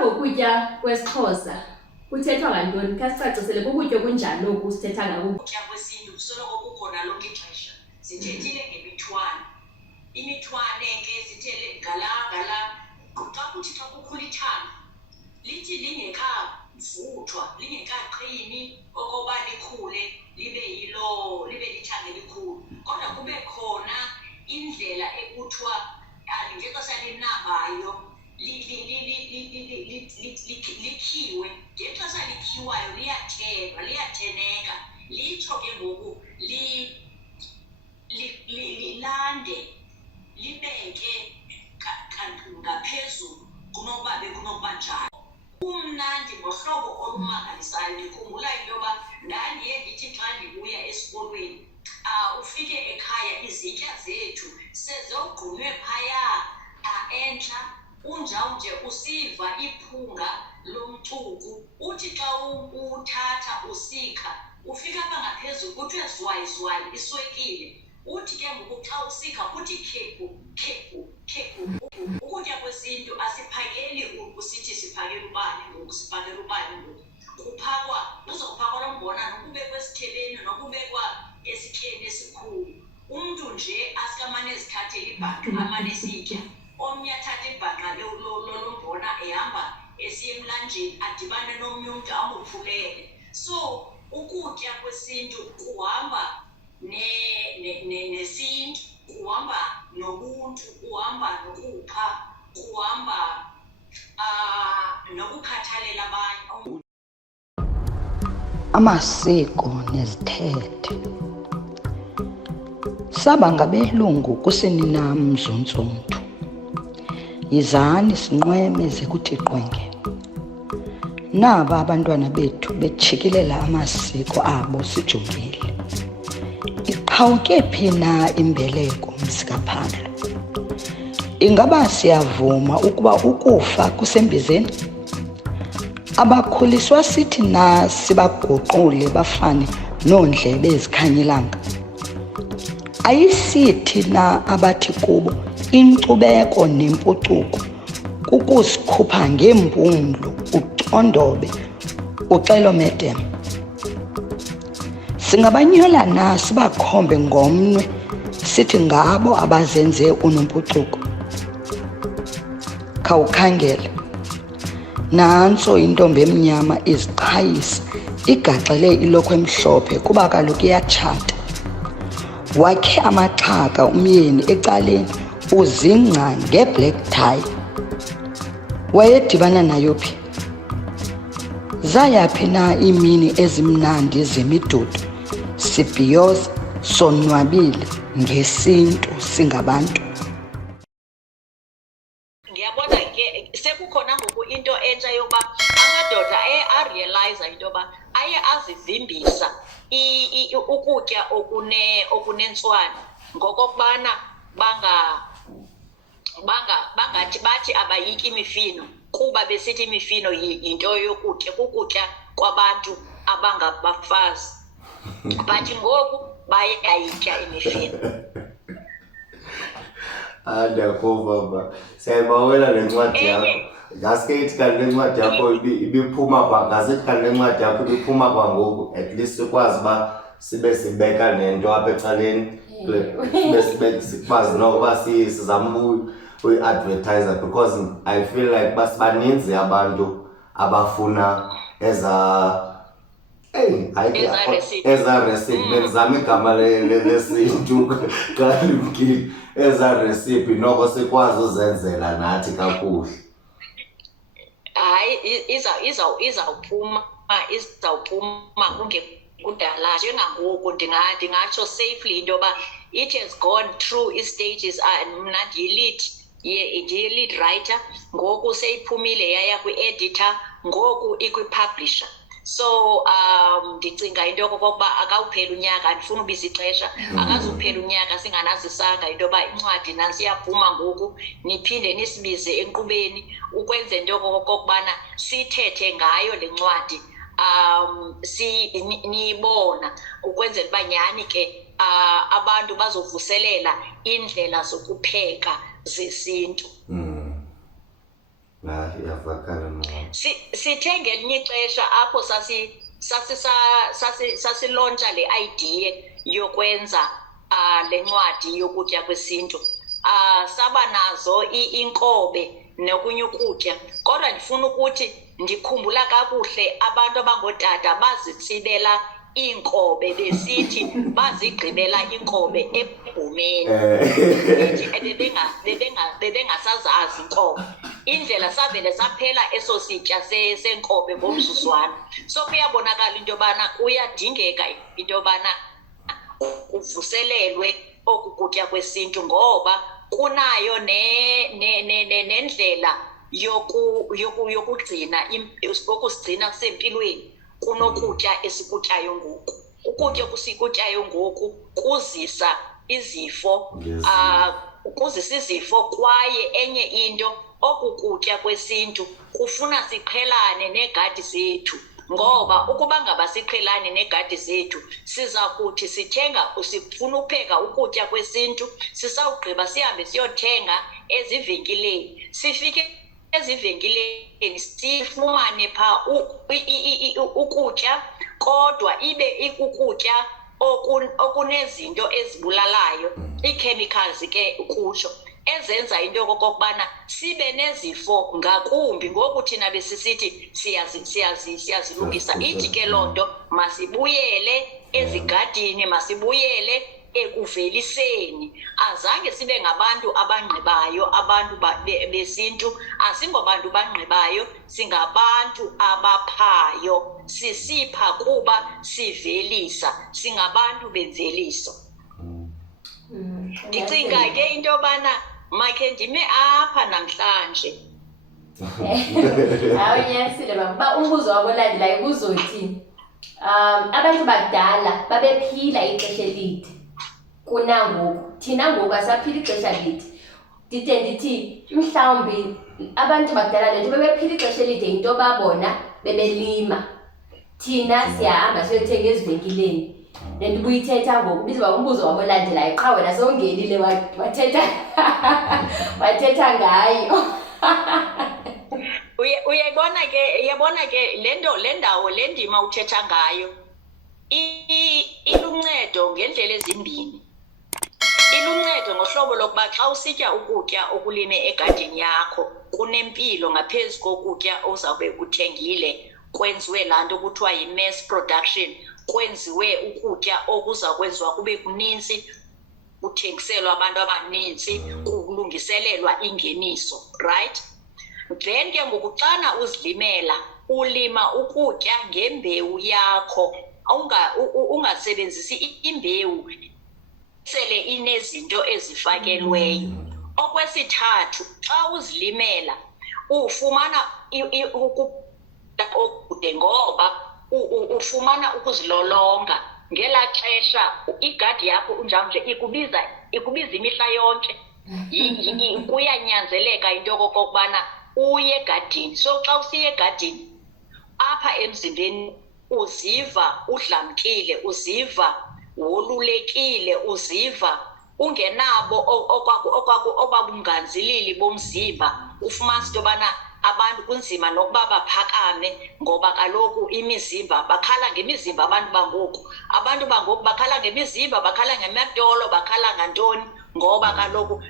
ngokutya kwesiXhosa kuthethwa ngantoni? Khasicacisele kukutya kunjani oku sithetha ngako. Ukutya kwesintu kusoloko kukhona lonke ixesha. Sithethile ngemithwane. Imithwane ke sithele ngala xa kuthi xa kukhula ithanga lithi lingekavuthwa lingekaqini okoba likhule libe lithanga elikhulu, kodwa kube khona indlela ekuthiwa ngexesha linabayo likhiwe. Ngexesha likhiwayo liyatheneka, litsho ke ngoku lilande libeke ngaphezulu kunokuba njalo. Kumnandi ngohlobo olumangalisayo. Ndikhumbula into yoba ndandiye ndithi xa ndibuya esikolweni ufike ekhaya izitya zethu sezogqunywe phaya entla, unjawunje usiva iphunga lomcuku. Uthi xa uthatha usikha ufika apha ngaphezulu kuthiwe zwayizwayi iswekile. Uthi ke ngoku xa usikha uthi khephu khephu khephu. Ukutya kwesintu asiphakeli sithi siphakela ubani ngoku, siphakela ubani ngoku. Kuzophakwa lo mbona nokubekwa esithebeni nokubekwa esityeni esikhulu. Umntu nje asikamane ezithathela ibhanqa amane esitya. Omnye athathe ibhanqa lombona ehamba esiya emlanjeni adibane nomnye umntu amophulele. So ukutya kwesintu kuhamba nesintu, kuhamba nobuntu, kuhamba nokupha, kuhamba nokukhathalela abanye. Amasiko nezithethe. Saba ngabelungu kuseninam mzuntsuntu. Yizani sinqweme ze kuthi qwenge. Naba abantwana bethu bejikilela amasiko abo sijongile. Iqhawuke phi na imbeleko mzikaPhandlo? Ingaba siyavuma ukuba ukufa kusembizeni? Abakhuliswa sithi na sibaguqule bafane noondlebe ezikhanyilanga? Ayisithi na abathi kubo inkcubeko nempucuko kukusikhupha ngeempumlo ucondobe uxelomedem? Singabanyola na sibakhombe ngomnwe sithi ngabo abazenze unompucuko? Khawukhangele, nantso intombi emnyama iziqhayisa igaxele ilokhwe emhlophe kuba kaloku iyatshata. Wakhe amaxhaka umyeni ecaleni uzingca ngeblack tie. Wayedibana nayo phi? Zayaphi na iimini ezimnandi zemidudo sibhiyoza sonwabile ngesintu singabantu? Ngiyabona ke sekukhona ngoku into entsha yoba amadoda arealize into yoba aye azivimbisa ukutya okunentswana ngokokubana bangathi bathi abayiki imifino kuba besithi imifino yinto yokutya, kukutya kwabantu abangabafazi. But ngoku bayayitya imifino. Ndiyakuva ba. Siyayibawela le ncwadi yakho. Ngaske ithi kanti le ncwadi yakho ibiphuma ngasithi kanti le ncwadi yakho ibiphuma kwangoku. At least sikwazi uba sibe sibeka nento apha ecaleni. Sikwazi nokuba sizama uyi-advertiser, because I feel like baninzi abantu abafuna eza recipe. Benzama igama lesintu kalimkile. Eza recipe noko sikwazi uzenzela nathi kakuhle. Hayi izawuphuma kudala njengangoku ndingatsho safely into yoba it has gone through ii-stages. Mna ndiyi-lead writer, ngoku seyiphumile yaya kwi-editor, ngoku ikwi-publisher. So ndicinga into yokokuba akawupheli unyaka, andifuna ubiza ixesha, akazuphela unyaka singanazisanga into yoba incwadi nansi iyaphuma ngoku, niphinde nisibize enkqubeni ukwenza into yokokubana sithethe ngayo le ncwadi, niyibona ukwenzela uba nyhani ke abantu bazovuselela indlela zokupheka zesintu. Iyavakala mama. Sithe ngelinye ixesha apho sasilontsha le idea yokwenza le ncwadi yokutya kwesintu. Saba nazo inkobe nokunye ukutya, kodwa ndifuna ukuthi ndikhumbula kakuhle abantu abangootata bazitsibela iinkobe besithi bazigqibela inkobe ebhumeni. Bebengasazazi inkobe. Indlela savele saphela eso sitya senkobe ngomzuzwana. So kuyabonakala into yobana kuyadingeka into yobana kuvuselelwe oku kutya kwesintu, ngoba kunayo nendlela yokugcina ukusigcina kusempilweni kunokutya esikutyayo ngoku. Ukutya okusikutyayo ngoku kuzisa izifo, kuzisa izifo. Kwaye enye into, oku kutya kwesintu kufuna siqhelane neegadi zethu, ngoba ukuba ngaba siqhelane neegadi zethu siza kuthi sifuna upheka ukutya kwesintu, sisawugqiba sihambe siyothenga ezivenkileni. Sifike ezivenkileni sifumane phaa ukutya, kodwa ibe ikukutya okunezinto ezibulalayo, ii-chemicals ke ukutsho, ezenza into yokokubana sibe nezifo ngakumbi. Ngoku thina besisithi siyazilungisa. Ithi ke loo nto masibuyele ezigadini, masibuyele ekuveliseni. Azange sibe ngabantu abangqibayo, abantu besintu. Asingobantu bangqibayo, singabantu abaphayo. Sisipha kuba sivelisa, singabantu bemveliso. Ndicinga ke into yobana makhe ndime apha namhlanje. Hayi Nyanisile mama, umbuzo wabo olandelayo uzothini? Abantu bakudala babephila ixesha elide kunangoku. Thina ngoku asaphila ixesha lide. Ndide ndithi mhlawumbi abantu bakudala lento bebephila ixesha elide into babona bebelima. Thina siyahamba siyothenga ezivenkileni. Lento buyithetha ngoku bizwa umbuzo wabo olandelayo, qha wena sowungenile wathetha ngayo. Uyabona ke le ndawo le ndima uthetha ngayo iluncedo ngendlela ezimbini. Iluncedo ngohlobo lokuba xa usitya ukutya okulime egadini yakho kunempilo ngaphezu kokutya ozawube kuthengile, kwenziwe laa nto kuthiwa yi-mass production, kwenziwe ukutya okuza kwenziwa kube kuninzi, kuthengiselwa abantu abaninzi, kulungiselelwa ingeniso, right? Then ke ngoku xana uzilimela, ulima ukutya ngembewu yakho, ungasebenzisi imbewu sele inezinto ezifakelweyo. Okwesithathu, xa uzilimela ufumana okude, ngoba ufumana ukuzilolonga. Ngela xesha igadi yakho unjamnje ikubiza imihla yonke. Kuyanyanzeleka into yokokubana uye egadini. So xa usiya egadini, apha emzimbeni uziva udlamkile, uziva wolulekile, uziva ungenabo obabunganzilili bomzimba. Ufumanisa into yobana abantu kunzima nokuba baphakame, ngoba kaloku imizimba, bakhala ngemizimba abantu bangoku. Abantu bangoku bakhala ngemizimba, bakhala ngemadolo, bakhala ngantoni, ngoba kaloku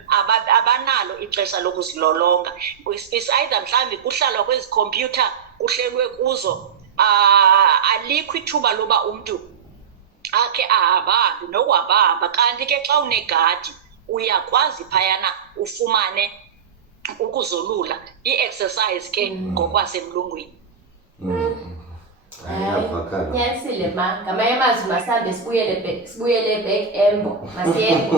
abanalo ixesha lokuzilolonga. Is either mhlawumbi kuhlalwa kwezi khompyutha, kuhlelwe kuzo, alikho ithuba loba umntu akhe ahambahambe nokuhambahamba. Kanti ke xa unegadi uyakwazi phayana ufumane ukuzolula, i-exercise ke ngokwasemlungwini. Nyanisile ma, ngamanye amazwi masambe sibuyele back Embo, masiyembo.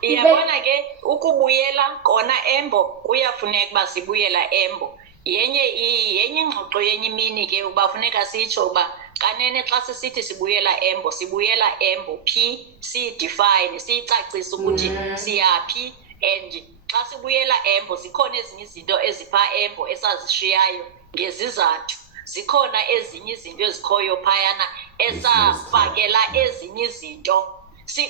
Iyabona ke ukubuyela kona Embo kuyafuneka uba sibuyela Embo. Yenye ingxoxo yenye imini ke uba funeka sitsho uba kanene xa sisithi sibuyela Embo, sibuyela Embo phi, siyidefine, siyicacise ukuthi siyaphi. And xa sibuyela Embo zikhona ezinye izinto ezipha Embo esazishiyayo ngezizathu. Zikhona ezinye izinto ezikhoyo phayana esafakela ezinye izinto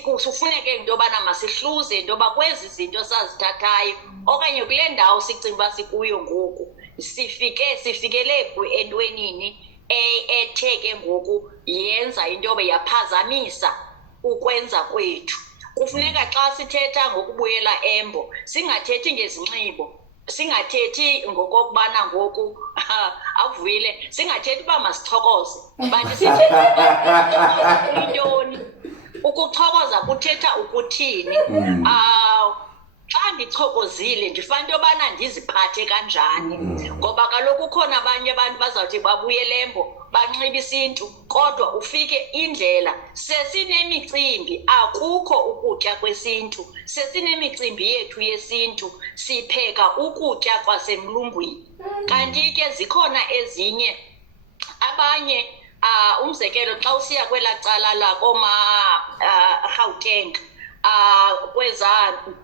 Kufuneke into yobana masihluze into yoba kwezi zinto sazithathayo okanye kule ndawo sicinga uba sikuyo ngoku sifikele entwenini ethe ke ngoku yenza into yoba yaphazamisa ukwenza kwethu. Kufuneka xa sithetha ngokubuyela embo singathethi ngezinxibo, singathethi ngokokubana ngoku avuyile, singathethi uba masichokoze but sithethi intoni. Ukuchokoza kuthetha ukuthini? Xa ndichokozile ndifana into yobana ndiziphathe kanjani, ngoba kaloku kukhona abanye abantu bazawuthi babuyele embo banxiba isintu kodwa ufike indlela sesinemicimbi akukho ukutya kwesintu, sesinemicimbi yethu yesintu sipheka ukutya kwasemlungwini. Kanti ke zikhona ezinye abanye umzekelo xa usiya kwelaa cala lakoma Gauteng kweza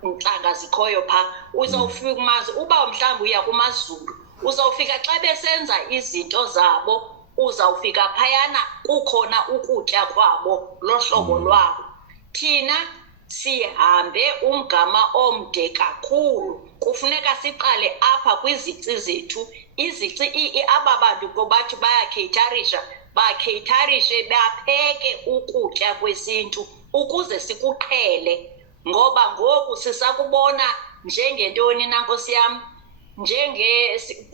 ntlanga zikhoyo phaa uzawufika umazi uba mhlawumbi uya kumaZulu uzawufika xa besenza izinto zabo uzawufika phayana kukhona ukutya kwabo lohlobo lwabo. Thina sihambe umgama omde kakhulu, kufuneka siqale apha kwizici zethu. Izici aba bantu bobathi bayakheyitharisha bakheyitharishe bapheke ukutya kwesintu ukuze sikuqhele, ngoba ngoku sisakubona njengentoni na Nkosi yam,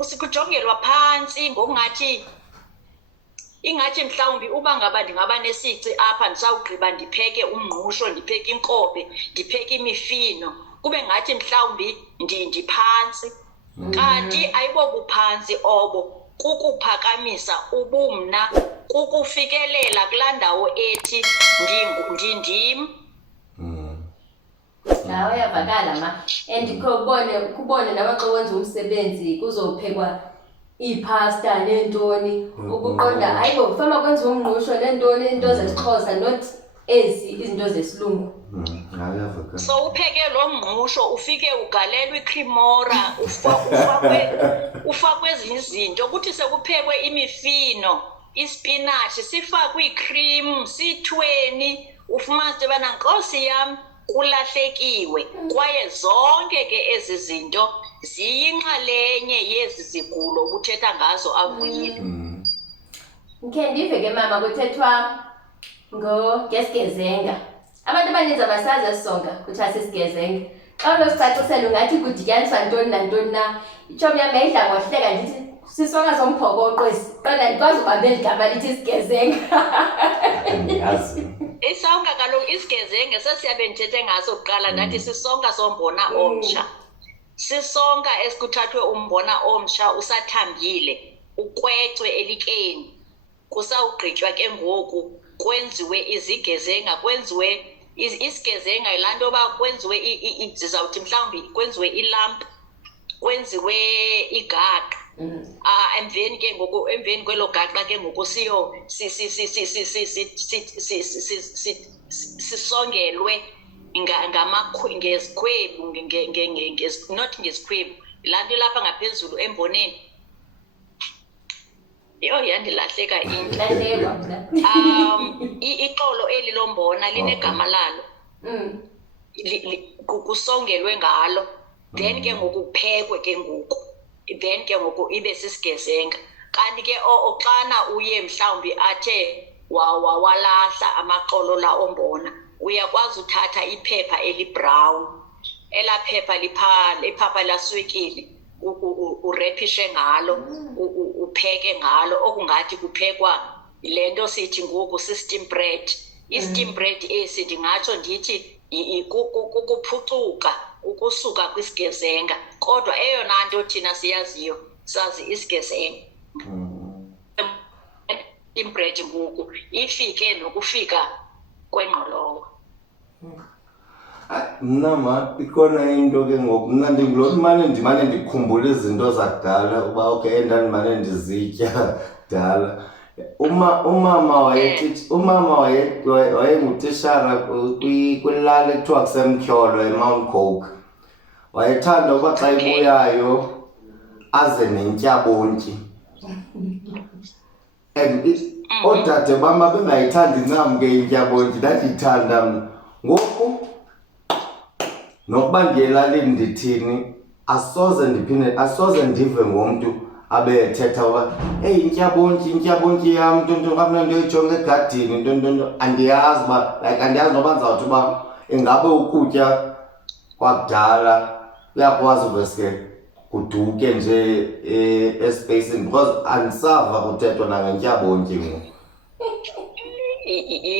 sikujongelwa phantsi ngokungathi ingathi mhlawumbi uba ngaba ndingaba nesici apha ndisawugqiba ndipheke umngqusho, ndipheke inkobe, ndipheke imifino, kube ngathi mhlawumbi ndiphantsi. Kanti ayibobuphantsi obo, kukuphakamisa ubumna, kukufikelela kulaa ndawo ethi ndim. Nawe uyavakala ma, and kubone nawe xa wenza umsebenzi kuzophekwa iipasta neentoni, ukuqonda hayibo kufama kwenziwa umngqusho neentoni, into zesiXhosa not ezi izinto zesilungu. So upheke lo mngqusho ufike ugalelwe iCremora, ufakwe ezinye izinto, kuthi sekuphekwe imifino, ispinatshi sifakwe icream, sithweni, ufumanise ubana Nkosi yam kulahlekiwe. Kwaye zonke ke ezi zinto ziyinxalenye yezi zigulo ubuthetha ngazo Avuyile. Nkhe ndive ke mama kuthethwa ngesigezenga. Abantu abaninzi abasazi esisonga kuthiwa sisigezenga. Xa unosicacisela ungathi kudityaniswa ntoni nantoni na. Itshomi yam yayidla ngohleka ndithi sisonga somphokoqo esi, qonda ndikwazi ubamba eli gama lithi sigezenga. Isonka kaloku isigezenga sesiyabe ndithethe ngaso kuqala ndathi sisonka sombona omtsha. Sisonka esikuthathwe umbona omtsha usathambile, ukwecwe elikeni. Kusawugqitywa ke ngoku kwenziwe izigezenga, kwenziwe isigezenga yilaa nto yoba kwenziwe zizawuthi mhlawumbi kwenziwe ilampu, kwenziwe igaqa. Emveni ke ngoku emveni kwelo gaqa ke ngoku sisongelwe ngezikhwebu, not ngezikhwebu, laa nto ilapha ngaphezulu emboneni. Yho yandilahleka into. Ixolo eli lombona linegama lalo, kusongelwe ngalo, then ke ngoku kuphekwe ke ngoku, then ke ngoku ibe sisigezenga. Kanti ke xana uye mhlawumbi athe walahla amaxolo la ombona, uyakwazi uthatha iphepha elibrown, elaa phepha liphapha laswekile, urepishe ngalo, upheke ngalo, okungathi kuphekwa le nto sithi ngoku si-steam bread. I-steam bread esi ndingatsho ndithi kukuphucuka ukusuka kwisigezenga, kodwa eyona nto thina siyaziyo sazi isigezenga. I-steam bread ngoku ifike nokufika kwengqolowa. Mna ma ikhona into ke ngoku mna ndimane ndikhumbula izinto zakudala uba okay endandimane ndizitya kudala. Umama wayengutishara kwilali ekuthiwa kusemtyholo eMount Coke. Wayethanda uba xa ibuyayo aze nentyabontyi. And oodade bam bengayithandi ncam ke intyabontyi, ndandiyithanda mna. ngoku nokuba ndiyelalini ndithini asoze ndive ngomntu abethetha uba eyi intyabontyi yam ntonto kamna ndiyoyijonga egadini ntonto andiyazi uba like andiyazi noba ndizawuthi uba ingabe ukutya kwakudala kuyakwazi uveske kuduke nje espacini because andisava kuthethwa nangentyabontyi ngoku.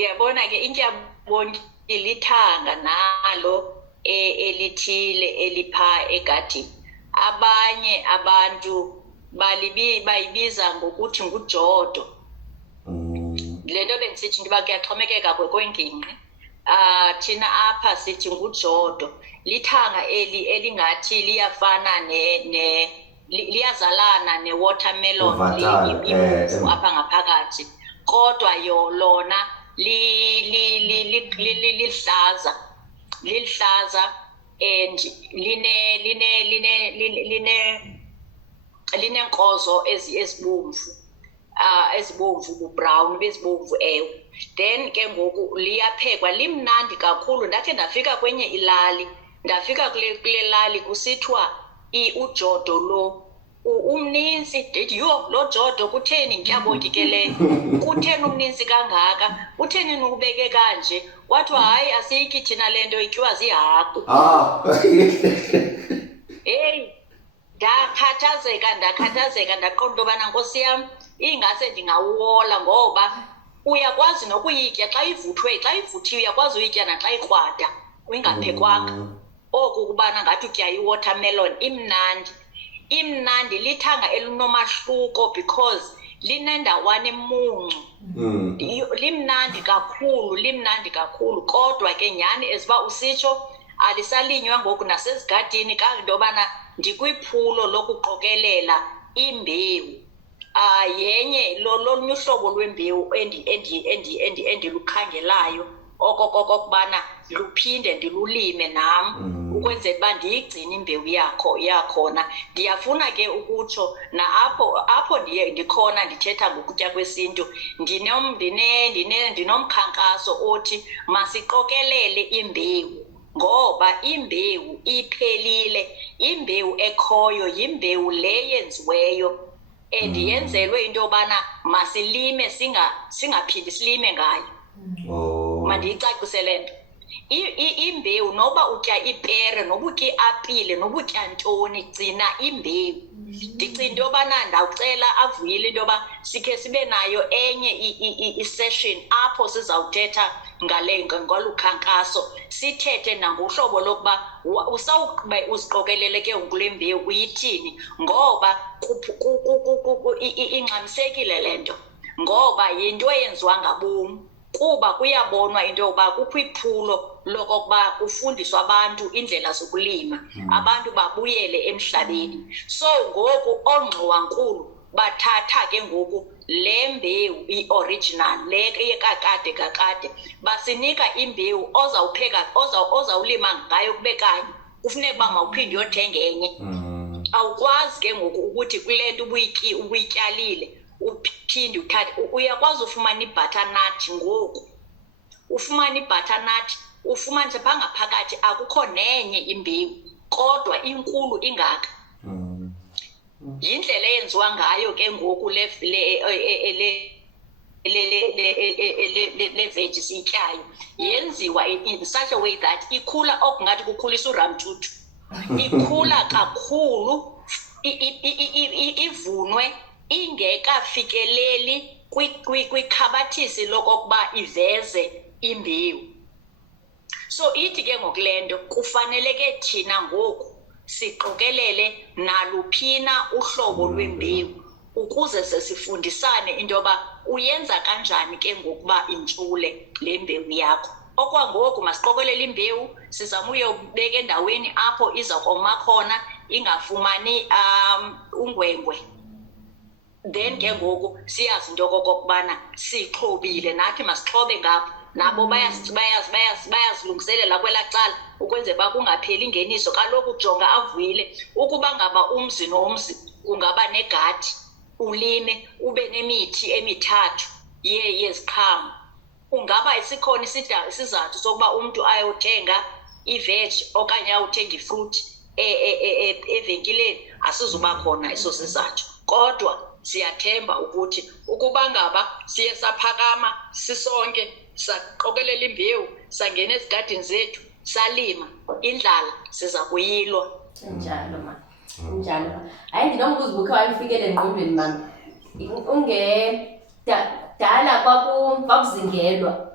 Yabona ke intyabontyi lithanga nalo elithile elipha egadini. Abanye abantu bayibiza ngokuthi ngujodo. Le nto bendisithi ndiba kuyaxhomekeka kwengingqi. Thina apha sithi ngujodo. Lithanga elingathi liyafana liyazalana ne-watermelon libomvu apha ngaphakathi. Kodwa lona lihlaza and linenkozo ezibomvu brown bezibomvu ewe. Then ke ngoku liyaphekwa limnandi kakhulu. Ndakhe ndafika kwenye ilali, ndafika kule lali kusithiwa ujodo lo umninzi. Ndithi yho, lo jodo kutheni intyabontyi ke leyo? Kutheni umninzi kangaka? Kutheni nubeke kanje? Kwathiwa hayi asiyityi thina le nto ityiwa ziihagu. Heyi, ndakhathazeka ndaqonda into yobana nkosi yam ingase ndingawuwola ngoba uyakwazi nokuyitya xa ivuthiwe uyakwazi uyitya naxa ikrwada ingaphekwanga. Oku kubana ngathi utya i-watermelon imnandi lithanga elinomahluko because linendawana emuncu. Limnandi kakhulu kodwa ke nyhani eziba usitsho alisalinywa ngoku nasezigadini kanti yobana ndikwiphulo lokuqokelela imbewu. Yenye lolunye uhlobo lwembewu endilukhangelayo okokubana luphinde ndilulime nam ukwenzela uba ndiyigcine imbewu yakhona. Ndiyafuna ke ukutsho na apho ndikhona ndithetha ngokutya kwesintu ndinomkhankaso othi masiqokelele imbewu ngoba imbewu iphelile. Imbewu ekhoyo yimbewu le yenziweyo yenzelwe into yobana masilime singaphindi silime ngayo. Mandiyicacise le nto. Imbewu noba utya ipere noba utya iapile noba utya ntoni gcina imbewu. Ndicinga into yobana ndawucela Avuyile into yoba sikhe sibe nayo enye isession apho sizawuthetha ngolu khankaso, sithethe nangohlobo lokuba usawuqhube uziqokelele ke kule mbewu uyithini ngoba ingxamisekile le nto ngoba yinto eyenziwa ngabom. Kuba kuyabonwa into yokuba kukho iphulo lokokuba kufundiswa abantu indlela zokulima, abantu babuyele emhlabeni. So ngoku oongxowankulu bathatha ke ngoku le mbewu i-original le kakade basinika imbewu ozawulima ngayo kube kanye kufuneka uba mawuphinde uyothenga enye. Awukwazi ke ngoku ukuthi kule nto ubuyityalile uphinde uthathe. Uyakwazi ufumana ibhathanathi ngoku, ufumana ibhathanathi ufumanise phaa ngaphakathi akukho nenye imbewu kodwa inkulu ingaka. Yindlela eyenziwa ngayo ke ngoku le veji siyityayo yenziwa in such a way that ikhula okungathi kukhulisa uramthuthu. Ikhula kakhulu, ivunwe ingekafikeleli kwikhabathisi lokokuba iveze imbewu. So ithi ke ngokule nto kufanele ke thina ngoku siqokelele naluphina uhlobo lwembewu ukuze sesifundisane into yoba uyenza kanjani ke ngokuba intshule le mbewu yakho. Okwangoku masiqokelele imbewu sizama uyobeka endaweni apho iza koma khona ingafumani ungwengwe. Then ke ngoku siyazi into okokubana sixhobile nathi masixhobe ngapho. Nabo bayazilungiselela kwelaa cala ukwenzela uba kungapheli ingeniso. Kaloku jonga Avuyile ukuba ngaba umzi nomzi kungaba negadi ulime ube nemithi emithathu yeziqhamo ungaba sikhona isizathu sokuba umntu ayothenga iveji okanye ayothenga ifruthi evenkileni, asizuba khona eso sizathu. Kodwa siyathemba ukuthi ukuba ngaba siye saphakama sisonke, saqokelela imbewu, sangena ezigadini zethu, salima, indlala siza kuyilwa. Njalo ma, njalo ma. Hayi ndinombuzo ubukhe wayifikele engqondweni mama. Dala kwakuzingelwa.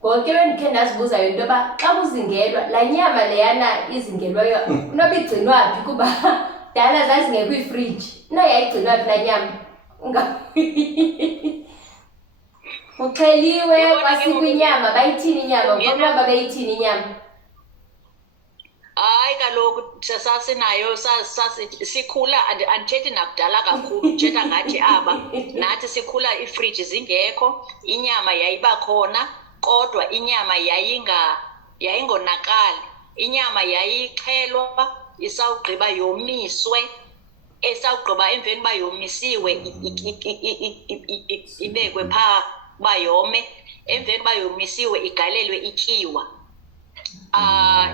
Ngoke bendikhe ndazibuza into yoba xa kuzingelwa laa nyama leyana izingelwayo inoba igcinwa phi kuba dala zazingekho iifriji. Yayigcinwa phi laa nyama? Kuxheliwe kwasikwa inyama, bayithini inyama? Ngokuba babeyithini inyama? Hayi kaloku sasinayo sikhula, andithethi nakudala kakhulu, thetha ngathi aba nathi sikhula iifriji zingekho, inyama yayiba khona kodwa inyama yayingonakali. Inyama yayixhelwa isawugqiba yomiswe, esawugqiba emveni uba yomisiwe ibekwe phaa uba yome, emveni uba yomisiwe igalelwe ityiwa.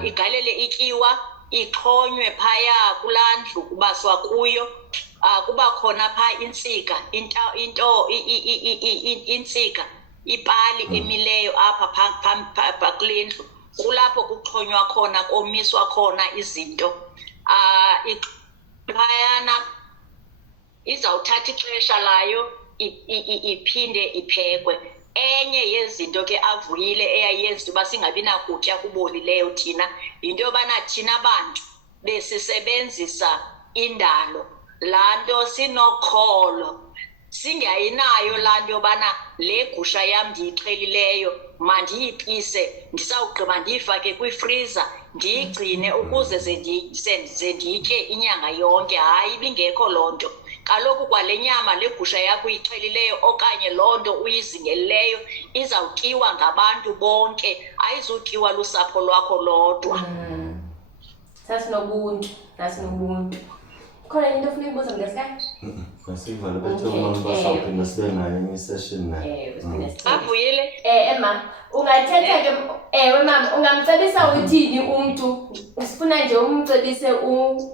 Igalele ityiwa, ixhonywe phaya kulaa ndlu kubaswa kuyo. Kuba khona phaa intsika, intsika, ipali emileyo apha phaa kule ndlu. Kulapho kuxhonywa khona, komiswa khona izinto. Phayana izawuthatha ixesha layo iphinde iphekwe. Enye yezinto ke avuyile eyayenza uba singabi nakutya kubolileyo thina yinto yobana thina bantu besisebenzisa indalo, laa nto sinokholo. Singayinayo laa nto yobana le gusha yam ndiyixhelileyo mandiyipise, ndisawugqiba ndiyifake kwifriza ndiyigcine ukuze ze ndiyitye inyanga yonke. Hayi, ibingekho loo nto. Kaloku kwale nyama le gusha yakho uyixhelileyo okanye loo nto uyizingelileyo izawutyiwa ngabantu bonke, ayizutyiwa lusapho lwakho lodwa. Sasinobuntu. Khona into ofuna uyibuza mntasekhaya? Masivale bethomama basawuphinda sibe nayo enye isession nayo. Avuyile? Emma, ungathetha ke ewe mama, ungamcebisa uthini umntu? Sifuna nje umcebise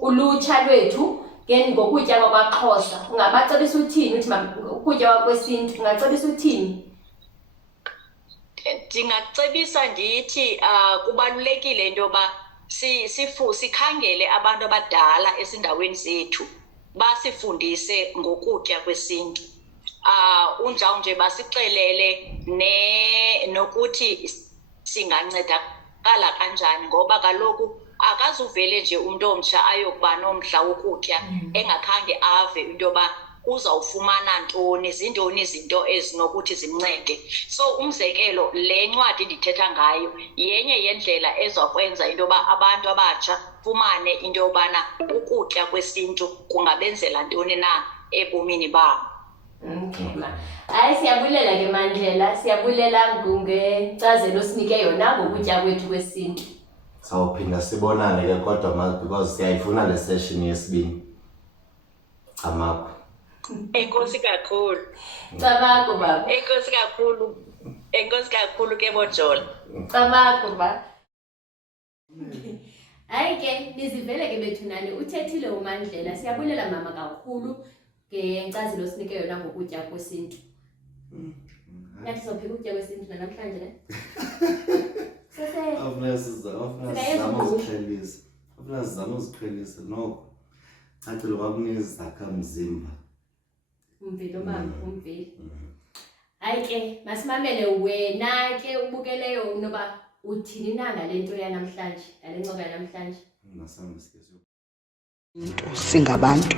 ulutsha lwethu ngokutya kwakwaXhosa. Ungabacebisa uthini uthi ukutya kwakwesintu? Ungacebisa uthini? Ndingacebisa ndithi kubalulekile into yoba sikhangele abantu abadala ezindaweni zethu basifundise ngokutya kwesintu. Unjawunje basixelele nokuthi singancedakala kanjani, ngoba kaloku akazuvele nje umntu omtsha ayokuba nomdla wokutya engakhange ave into yoba uzawufumana ntoni, zintoni izinto ezinokuthi zimncede. So umzekelo, le ncwadi ndithetha ngayo yenye yendlela ezakwenza into yoba abantu abatsha fumane into yobana ukutya kwesintu kungabenzela ntoni na ebomini babo. Okay ma. Hayi siyabulela ke Mandlela, siyabulela ngenkcazelo osinike yona ngokutya kwethu kwesintu. Sawuphinda sibonane ke kodwa because siyayifuna le session yesibini. Amapho. Enkosi kakhulu. Cabako baba. Enkosi kakhulu ke Bojola. Cabako ba. Hayi ke nizivele ke bethunani uthethile uMandlela. Siyabulela mama kakhulu ngenkcazelo osinike yona ngokutya kwesintu. Nathi sophika ukutya kwesintu namhlanje ne? Afuna sizama uziqhelisa noko. Acela kwakunezakha mzimba. Umveli mama, umveli. Hayi ke masimamele wena ke ubukeleyo noba uthini na ngale nto yanamhlanje, ngale ncoko yanamhlanje. Nasambe sikezo. Singabantu.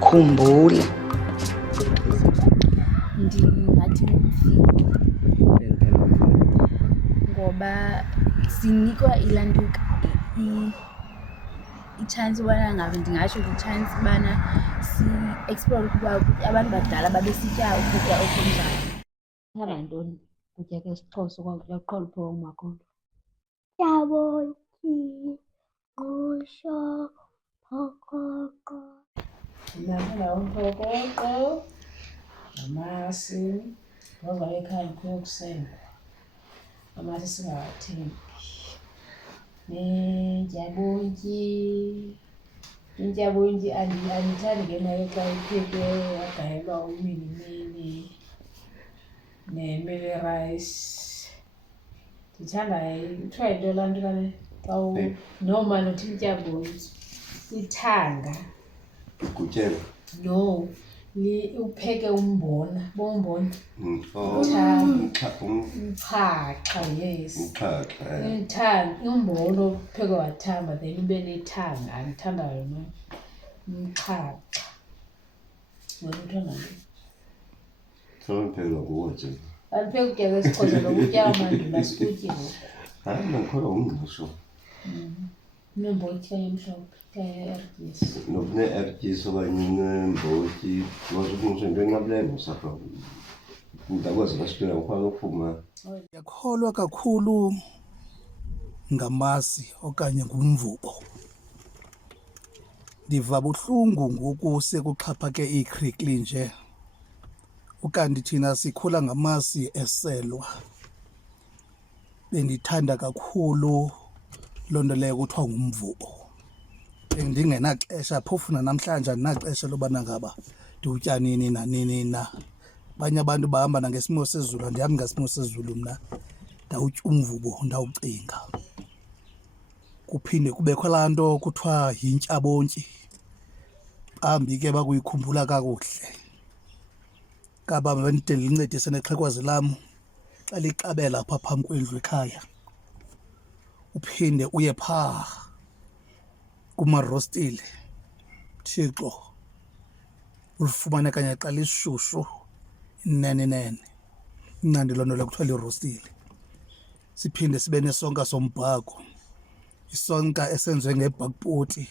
Khumbula. Ndingathi ngoba sinikwa ilantuka i-chance ubana ngabe ndingatsho i-chance ubana si-explore ukuba abantu badala babesitya ukutya okunjani. Thaba ntoni ukutya kwesiXhosa kwaqolupho umakhulu? Yabotyi, ngqusho, phokoqo. Namela umphokoqo, amasi, ngoba ekhaya ndikhuye kusenga amasi singawathengi. Intyabontyi andiyithandi ngenxa yoxa iphekwe yagayelwa umilimili nemili rice. Ndithanda kuthiwa yinto laa nto kale xa nomane uthi intyabontyi ithanga. Kutyela. No, upheke umbona, bombona. Umxhaxha, yes. Umbona opheke wathamba then ube nethanga. Andithanda yona umxhaxha. Wena uthanda ntoni? Phela ngoje. Alipheke ukutya kwesiXhosa lokutya amandulo asikutyi ngoku. Hayi nakhona umngqusho. Neembotyi kanye emhlophe kanye ertyisi. Nokune-ertyisi okanye neembotyi ngoba umngqusho into enqabileyo ngosapha. Ndakwazi ukasiphila ngokufana ukufuma. Ndiyakholwa kakhulu ngamasi okanye ngumvubo. Ndiva buhlungu ngoku sekuxhaphake iikrikli nje. Ukanti thina sikhula ngamasi eselwa. Bendithanda kakhulu loo nto leyo kuthiwa ngumvubo. Ndingenaxesha phofu nanamhlanje andinaxesha lobana ngaba ndiwutya nini nanini na. Abanye abantu bahamba nangesimo sezulu, andihambi ngesimo sezulu mna. Ndawutya umvubo ndawucinga. Kuphinde kubekho laa nto kuthiwa yintyabontyi. Bambi ke bakuyikhumbula kakuhle. Ngaba bendide ndincedise nexhekwazi lam xa liqabela apha phambi kwendlu ekhaya. Uphinde uye phaa kumarostile. Thixo ulifumane kanye xa lishushu inene. Incandi loo nto leyo kuthiwa lirostile. Siphinde sibe nesonka sombhako. Isonka esenziwe ngebhakpoti.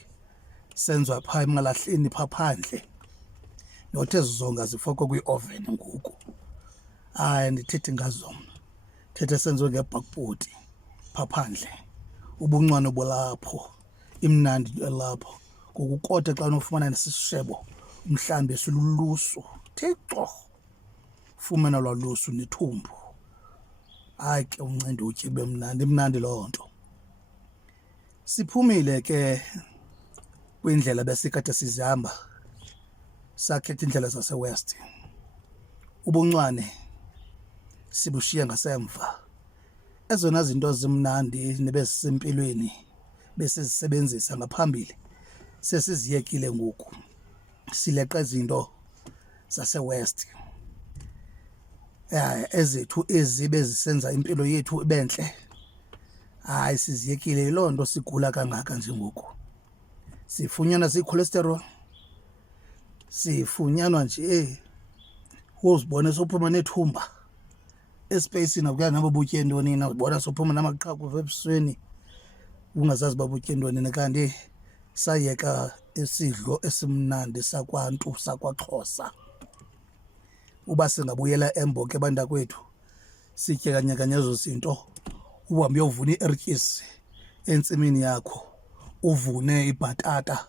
Senziwa phaa emalahleni phaa phandle. Nothi ezizonka zifakwe kwi-oven ngoku. Hayi andithethi ngazo mna. Thethe esenziwe ngebhakpoti phaa phandle. Ubuncwane bolapho. Imnandi elapho. Ngoku kodwa xa unofumana nesishebo mhlambi silulusu. Thixo fumana lwaa lusu nethumbu. Hayi ke uncende utye ube mnandi. Imnandi loo nto. Siphumile ke kwindlela besikade sizihamba. Sakhetha indlela zasewest. Ubuncwane sibushiya ngasemva. Ezona zinto zimnandi nebesempilweni besizisebenzisa ngaphambili sesiziyekile ngoku. Sileqa izinto zasewest. Ezethu ezi bezisenza impilo yethu ibentle. Hayi siziyekile loo nto sigula kangaka nje ngoku. Sifunyanwa zicholesterol. Sifunyanwa nje uzibone sophuma nethumba. Espacini akuya nabo butye ntoni na ubona sophuma namaqhaku ebusweni. Ungazazi babutye ntoni kanti sayeka isidlo esimnandi sakwantu sakwaXhosa. Uba singabuyela embo ke bantakwethu sitye kanye kanye ezo zinto. Uhambe uyovuna iertyisi entsimini yakho. Uvune ibhatata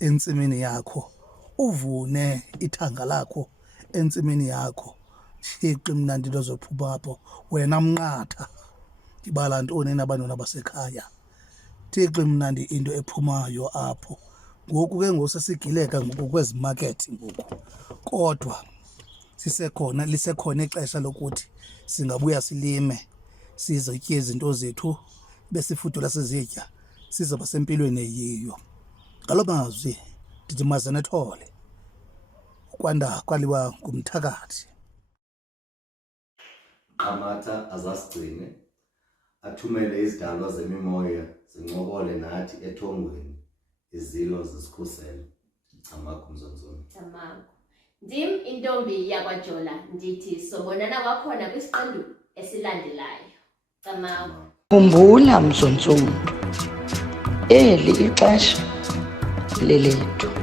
entsimini yakho. Uvune ithanga lakho entsimini yakho. Thixo imnandi into zophuma apho. Wena mnqatha ndibala ntoni nabantwana basekhaya. Thixo imnandi into ephumayo apho. Ngoku ke ngosesigileka ngoku kwezi market ngoku. Kodwa sisekhona lisekhona ixesha lokuthi singabuya silime sizitye izinto zethu besifudula sizitya sizoba sempilweni eyiyo. Ngalo mazwi ndithi maze nethole ukwanda kwaliwa ngumthakathi. Qamatha azasigcine athumele izidalwa zemimoya zincokole nathi ethongweni izilo zisikhusele. Camakho Mzonzweni. Camakho. Ndim intombi yakwaJola ndithi sobonana kwakhona kwisiqendu esilandelayo. Camakho. Khumbula Mzonzweni, eli ixesha lelethu.